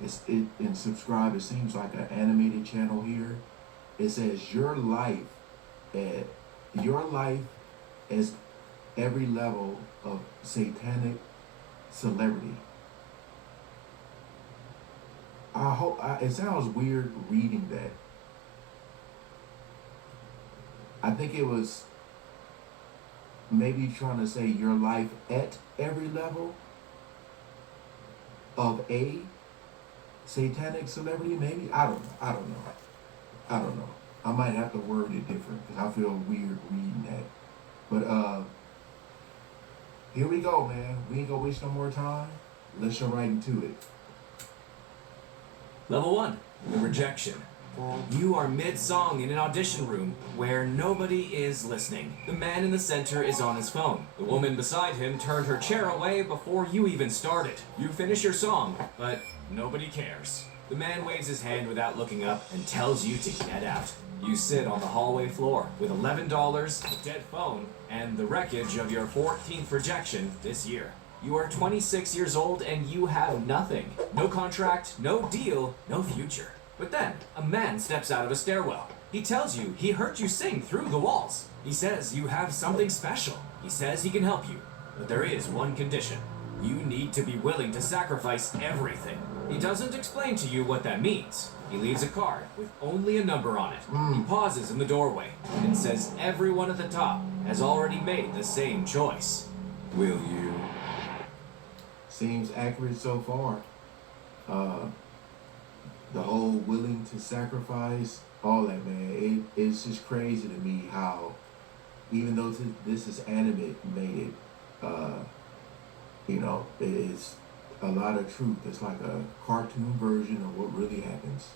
and subscribe. It seems like an animated channel here. It says at your life as every level of satanic celebrity. It sounds weird reading that. I think it was maybe trying to say your life at every level of a satanic celebrity. Maybe I don't know. I might have to word it different because I feel weird reading that. But here we go, man. We ain't gonna waste no more time. Let's jump right into it. Level 1, the rejection. You are mid-song in an audition room where nobody is listening. The man in the center is on his phone. The woman beside him turned her chair away before you even started. You finish your song, but nobody cares. The man waves his hand without looking up and tells you to get out. You sit on the hallway floor with $11, a dead phone, and the wreckage of your 14th rejection this year. You are 26 years old and you have nothing. No contract, no deal, no future. But then, a man steps out of a stairwell. He tells you he heard you sing through the walls. He says you have something special. He says he can help you. But there is one condition. You need to be willing to sacrifice everything. He doesn't explain to you what that means. He leaves a card with only a number on it. He pauses in the doorway and says everyone at the top has already made the same choice. Will you? Seems accurate so far. The whole willing to sacrifice, all that, man. It's just crazy to me how, even though this is animated, it is a lot of truth. It's like a cartoon version of what really happens.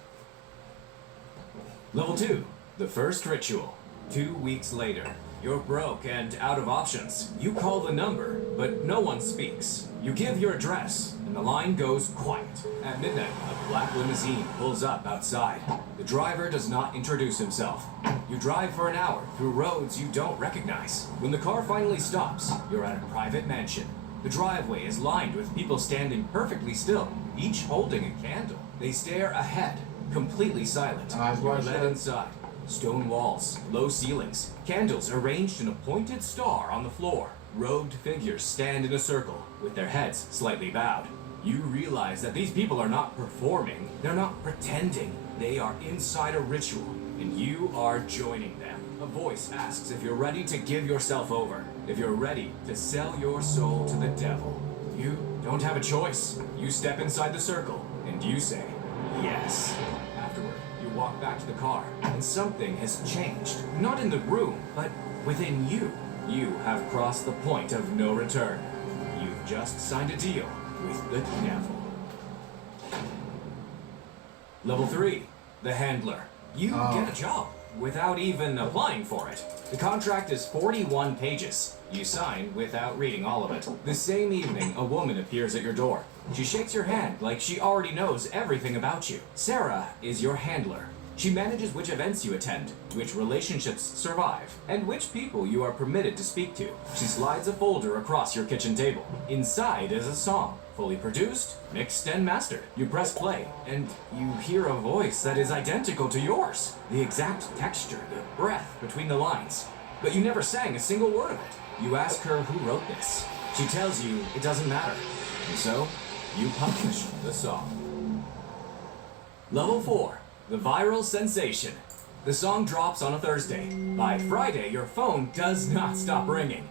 Level 2, the first ritual. 2 weeks later, you're broke and out of options. You call the number, but no one speaks. You give your address, and the line goes quiet. At midnight, a black limousine pulls up outside. The driver does not introduce himself. You drive for an hour through roads you don't recognize. When the car finally stops, you're at a private mansion. The driveway is lined with people standing perfectly still, each holding a candle. They stare ahead, completely silent. You're led inside. Stone walls, low ceilings, candles arranged in a pointed star on the floor. Robed figures stand in a circle, with their heads slightly bowed. You realize that these people are not performing, they're not pretending. They are inside a ritual, and you are joining them. A voice asks if you're ready to give yourself over, if you're ready to sell your soul to the devil. You don't have a choice. You step inside the circle, and you say, yes. Afterward, you walk back to the car, and something has changed. Not in the room, but within you. You have crossed the point of no return. You've just signed a deal with the devil. Level 3, the handler. You get a job without even applying for it. The contract is 41 pages. You sign without reading all of it. The same evening, a woman appears at your door. She shakes your hand like she already knows everything about you. Sarah is your handler. She manages which events you attend, which relationships survive, and which people you are permitted to speak to. She slides a folder across your kitchen table. Inside is a song, fully produced, mixed, and mastered. You press play, and you hear a voice that is identical to yours. The exact texture, the breath between the lines. But you never sang a single word of it. You ask her who wrote this. She tells you it doesn't matter. And so, you publish the song. Level 4. The viral sensation. The song drops on a Thursday. By Friday, your phone does not stop ringing.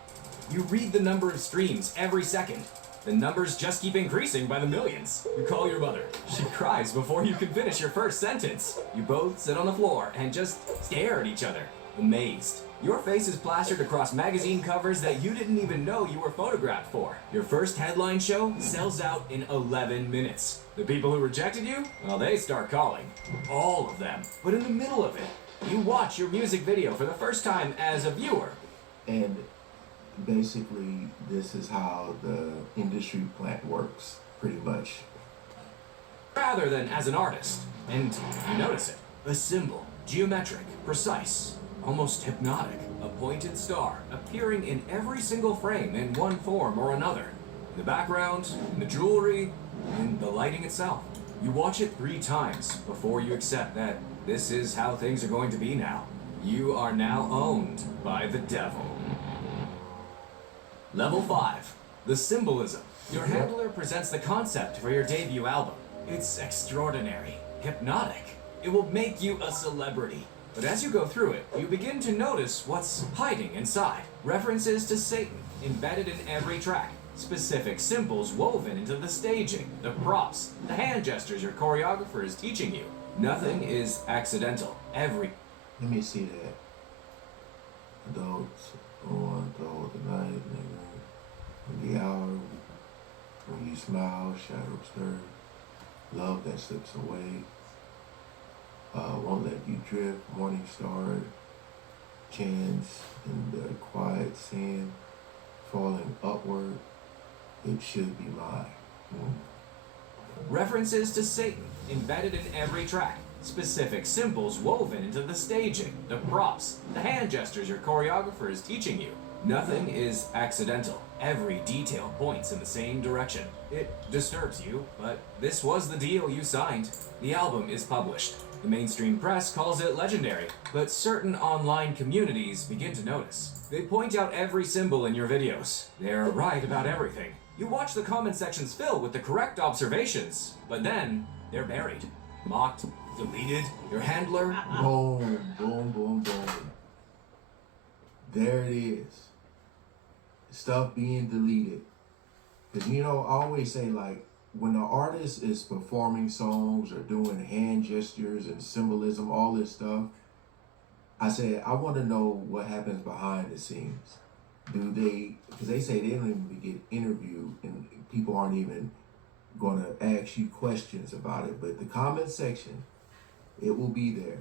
You read the number of streams every second. The numbers just keep increasing by the millions. You call your mother. She cries before you can finish your first sentence. You both sit on the floor and just stare at each other, amazed. Your face is plastered across magazine covers that you didn't even know you were photographed for. Your first headline show sells out in 11 minutes. The people who rejected you, well, they start calling. All of them. But in the middle of it, you watch your music video for the first time as a viewer. And basically, this is how the industry plant works, pretty much. Rather than as an artist. And you notice it. A symbol, geometric, precise, almost hypnotic. A pointed star, appearing in every single frame in one form or another. In the background, in the jewelry, in the lighting itself. You watch it 3 times before you accept that this is how things are going to be now. You are now owned by the devil. Level 5. The symbolism. Your handler presents the concept for your debut album. It's extraordinary, hypnotic. It will make you a celebrity. But as you go through it, you begin to notice what's hiding inside. References to Satan embedded in every track. Specific symbols woven into the staging, the props, the hand gestures your choreographer is teaching you. Nothing is accidental. Let me see that. Adults go on through the night, nigga. In the hour, when you smile, shadows stir. Love that slips away. Won't let you drift. Morning star. Chance in the quiet sand. Falling upward. It should be mine. References to Satan embedded in every track. Specific symbols woven into the staging, the props, the hand gestures your choreographer is teaching you. Nothing is accidental. Every detail points in the same direction. It disturbs you, but this was the deal you signed. The album is published. The mainstream press calls it legendary, but certain online communities begin to notice. They point out every symbol in your videos. They're right about everything. You watch the comment sections fill with the correct observations, but then they're buried, mocked, deleted. Your handler. Boom, boom, boom, boom. There it is. Stuff being deleted. Because, I always say, like, when the artist is performing songs or doing hand gestures and symbolism, all this stuff, I say, I want to know what happens behind the scenes. Because they say they don't even get interviewed and people aren't even going to ask you questions about it. But the comment section, it will be there.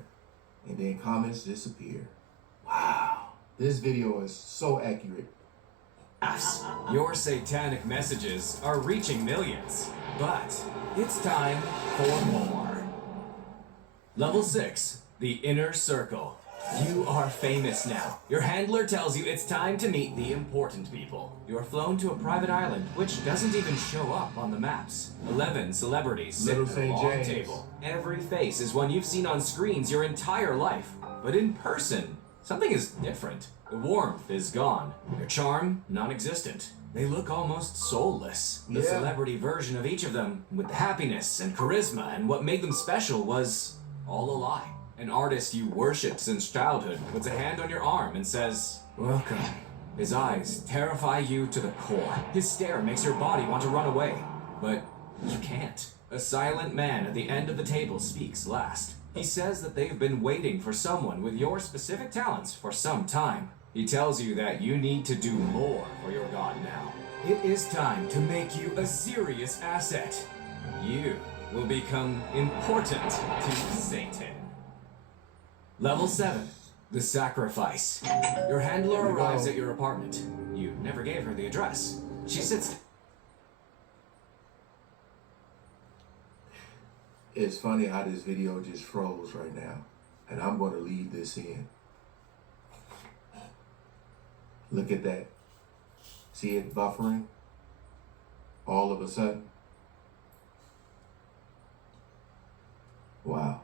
And then comments disappear. Wow. This video is so accurate. Your satanic messages are reaching millions, but it's time for more. Level 6, the inner circle. You are famous now. Your handler tells you it's time to meet the important people. You are flown to a private island, which doesn't even show up on the maps. 11 celebrities sit at a long table. Every face is one you've seen on screens your entire life. But in person, something is different. The warmth is gone. Their charm, non-existent. They look almost soulless. The celebrity version of each of them, with the happiness and charisma and what made them special, was all a lie. An artist you worshipped since childhood puts a hand on your arm and says, "Welcome." His eyes terrify you to the core. His stare makes your body want to run away. But you can't. A silent man at the end of the table speaks last. He says that they've been waiting for someone with your specific talents for some time. He tells you that you need to do more for your god now. It is time to make you a serious asset. You will become important to Satan. Level 7, the sacrifice. Your handler arrives at your apartment. You never gave her the address. She sits... It's funny how this video just froze right now. And I'm going to leave this in. Look at that. See it buffering? All of a sudden. Wow.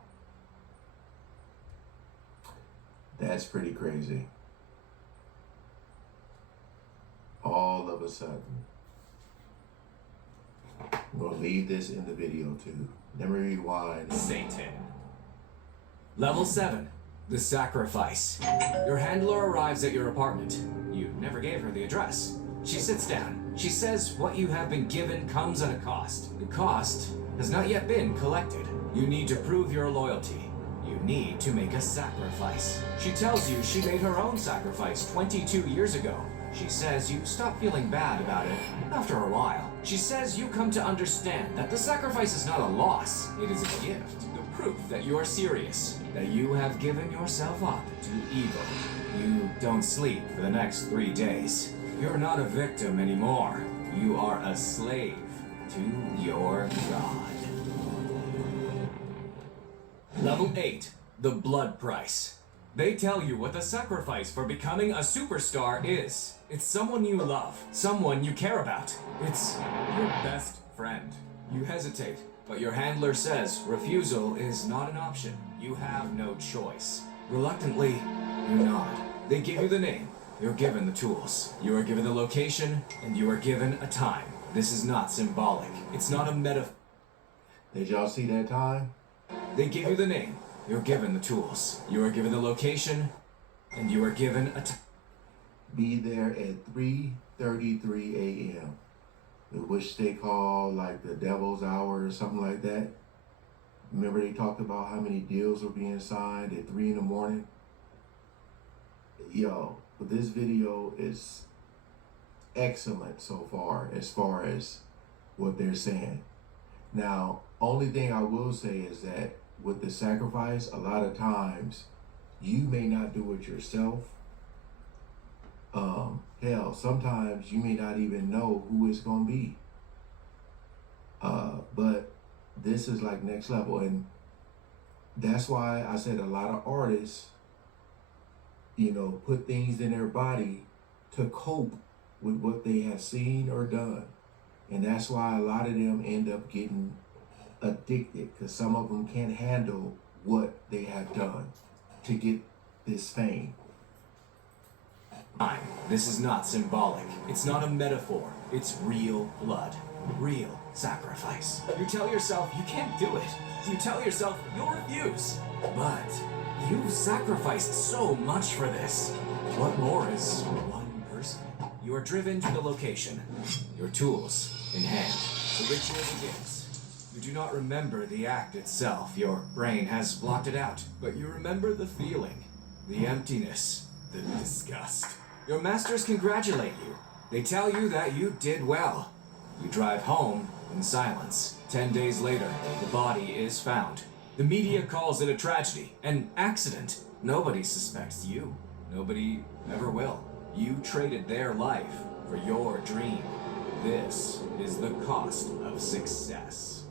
That's pretty crazy. All of a sudden. I'm going to leave this in the video too. Let me rewind. Satan. Level 7, the sacrifice. Your handler arrives at your apartment. You never gave her the address. She sits down. She says what you have been given comes at a cost. The cost has not yet been collected. You need to prove your loyalty. You need to make a sacrifice. She tells you she made her own sacrifice 22 years ago. She says you stop feeling bad about it after a while. She says you come to understand that the sacrifice is not a loss, it is a gift. The proof that you are serious, that you have given yourself up to evil. You don't sleep for the next 3 days. You're not a victim anymore. You are a slave to your God. Level 8, the blood price. They tell you what the sacrifice for becoming a superstar is. It's someone you love, someone you care about. It's your best friend. You hesitate. But your handler says refusal is not an option. You have no choice. Reluctantly, you nod. They give you the name. You're given the tools. You are given the location, and you are given a time. This is not symbolic. It's not a metaphor. Did y'all see that time? They give you the name. You're given the tools. You are given the location, and you are given a time. Be there at 3:33 a.m. Which they call like the devil's hour or something like that. Remember they talked about how many deals were being signed at 3 in the morning? Yo, but this video is excellent so far as what they're saying. Now, only thing I will say is that with the sacrifice, a lot of times you may not do it yourself. Hell, sometimes you may not even know who it's gonna be. But this is like next level, and that's why I said a lot of artists, put things in their body to cope with what they have seen or done. And that's why a lot of them end up getting addicted, because some of them can't handle what they have done to get this fame. This is not symbolic. It's not a metaphor. It's real blood. Real sacrifice. You tell yourself you can't do it. You tell yourself you'll refuse. But you've sacrificed so much for this. What more is one person? You are driven to the location. Your tools in hand. The ritual begins. You do not remember the act itself. Your brain has blocked it out. But you remember the feeling. The emptiness. The disgust. Your masters congratulate you. They tell you that you did well. You drive home in silence. 10 days later, the body is found. The media calls it a tragedy, an accident. Nobody suspects you. Nobody ever will. You traded their life for your dream. This is the cost of success.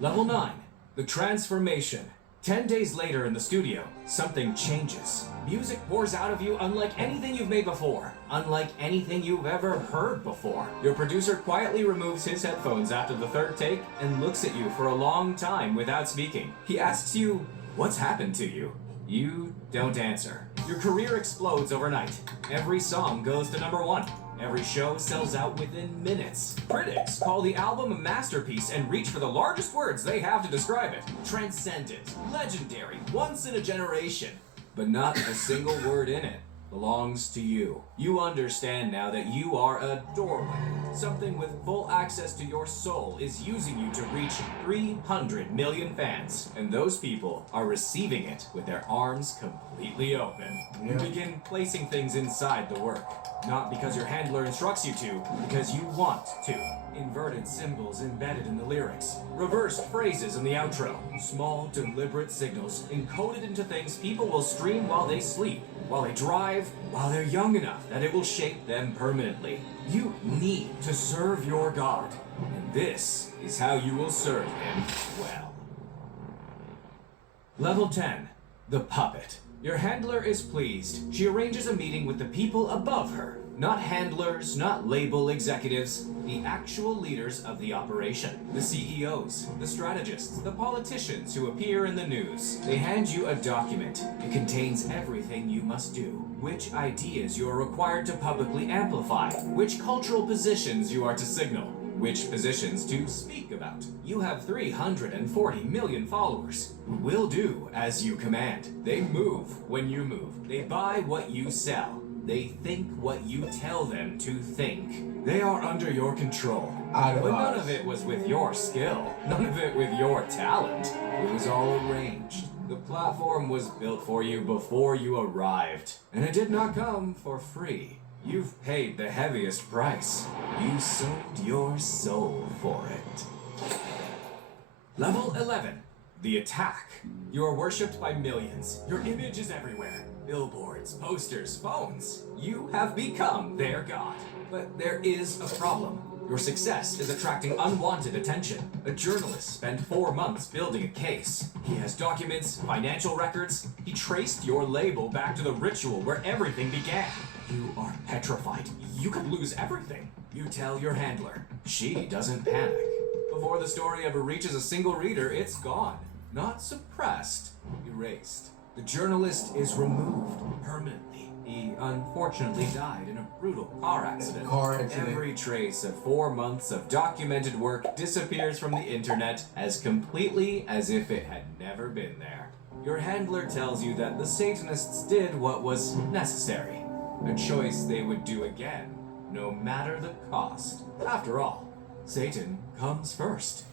Level 9, the transformation. 10 days later in the studio, something changes. Music pours out of you unlike anything you've made before. Unlike anything you've ever heard before. Your producer quietly removes his headphones after the third take and looks at you for a long time without speaking. He asks you, "What's happened to you?" You don't answer. Your career explodes overnight. Every song goes to #1. Every show sells out within minutes. Critics call the album a masterpiece and reach for the largest words they have to describe it. Transcendent, legendary, once in a generation. But not a single word in it belongs to you. You understand now that you are a doorway. Something with full access to your soul is using you to reach 300 million fans. And those people are receiving it with their arms completely open. You begin placing things inside the work. Not because your handler instructs you to, because you want to. Inverted symbols embedded in the lyrics. Reversed phrases in the outro. Small, deliberate signals encoded into things people will stream while they sleep, while they drive, while they're young enough that it will shape them permanently. You need to serve your God, and this is how you will serve him well. Level 10, the puppet. Your handler is pleased. She arranges a meeting with the people above her. Not handlers, not label executives, the actual leaders of the operation. The CEOs, the strategists, the politicians who appear in the news. They hand you a document. It contains everything you must do. Which ideas you are required to publicly amplify. Which cultural positions you are to signal. Which positions to speak about. You have 340 million followers who will do as you command. They move when you move. They buy what you sell. They think what you tell them to think. They are under your control. But none of it was with your skill. None of it with your talent. It was all arranged. The platform was built for you before you arrived. And it did not come for free. You've paid the heaviest price. You sold your soul for it. Level 11. The attack. You are worshipped by millions. Your image is everywhere. Billboards, posters, phones. You have become their god. But there is a problem. Your success is attracting unwanted attention. A journalist spent 4 months building a case. He has documents, financial records. He traced your label back to the ritual where everything began. You are petrified. You could lose everything. You tell your handler. She doesn't panic. Before the story ever reaches a single reader, it's gone. Not suppressed, erased. The journalist is removed permanently. He unfortunately died in a brutal car accident. Every trace of 4 months of documented work disappears from the internet as completely as if it had never been there. Your handler tells you that the Satanists did what was necessary, a choice they would do again, no matter the cost. After all, Satan comes first.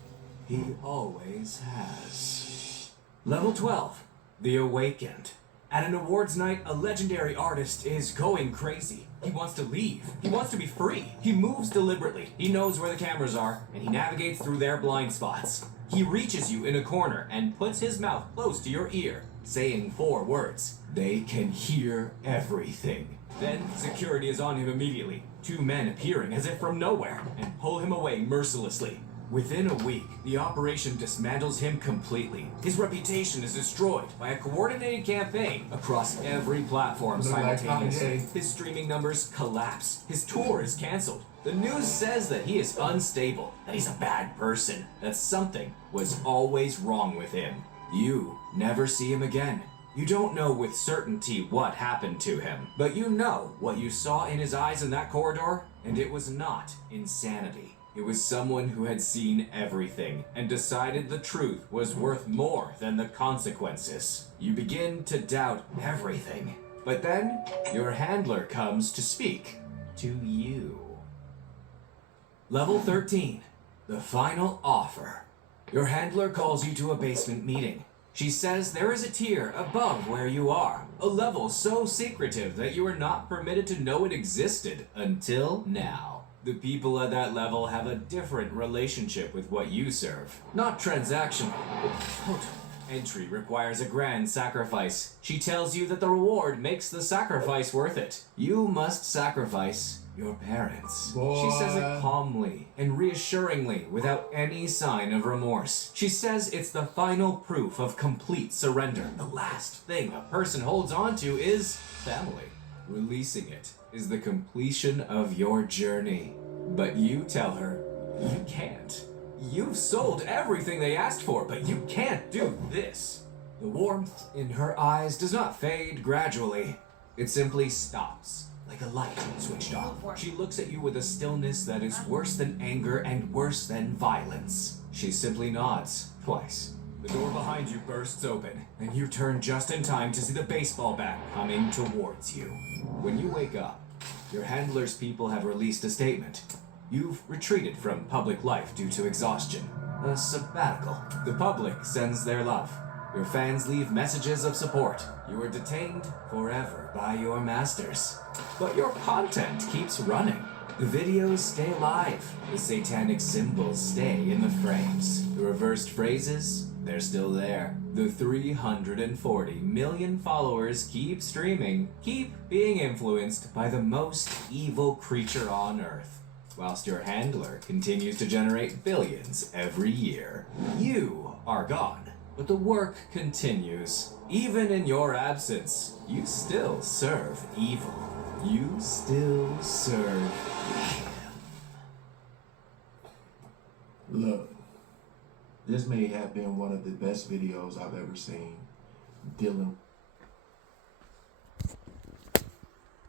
He always has. Level 12, The Awakened. At an awards night, a legendary artist is going crazy. He wants to leave. He wants to be free. He moves deliberately. He knows where the cameras are, and he navigates through their blind spots. He reaches you in a corner and puts his mouth close to your ear, saying 4 words. They can hear everything. Then security is on him immediately. 2 men appearing as if from nowhere and pull him away mercilessly. Within a week, the operation dismantles him completely. His reputation is destroyed by a coordinated campaign across every platform simultaneously. His streaming numbers collapse. His tour is canceled. The news says that he is unstable, that he's a bad person, that something was always wrong with him. You never see him again. You don't know with certainty what happened to him, but you know what you saw in his eyes in that corridor, and it was not insanity. It was someone who had seen everything and decided the truth was worth more than the consequences. You begin to doubt everything, but then your handler comes to speak to you. Level 13, The Final Offer. Your handler calls you to a basement meeting. She says there is a tier above where you are, a level so secretive that you are not permitted to know it existed until now. The people at that level have a different relationship with what you serve. Not transactional. Entry requires a grand sacrifice. She tells you that the reward makes the sacrifice worth it. You must sacrifice your parents. She says it calmly and reassuringly without any sign of remorse. She says it's the final proof of complete surrender. The last thing a person holds on to is family. Releasing it is the completion of your journey. But you tell her, you can't. You've sold everything they asked for, but you can't do this. The warmth in her eyes does not fade gradually. It simply stops, like a light switched off. She looks at you with a stillness that is worse than anger and worse than violence. She simply nods twice. The door behind you bursts open, and you turn just in time to see the baseball bat coming towards you. When you wake up, your handler's people have released a statement. You've retreated from public life due to exhaustion. A sabbatical. The public sends their love. Your fans leave messages of support. You are detained forever by your masters. But your content keeps running. The videos stay alive. The satanic symbols stay in the frames. The reversed phrases, they're still there. The 340 million followers keep streaming, keep being influenced by the most evil creature on Earth, whilst your handler continues to generate billions every year. You are gone, but the work continues. Even in your absence, you still serve evil. You still serve him. Look, this may have been one of the best videos I've ever seen dealing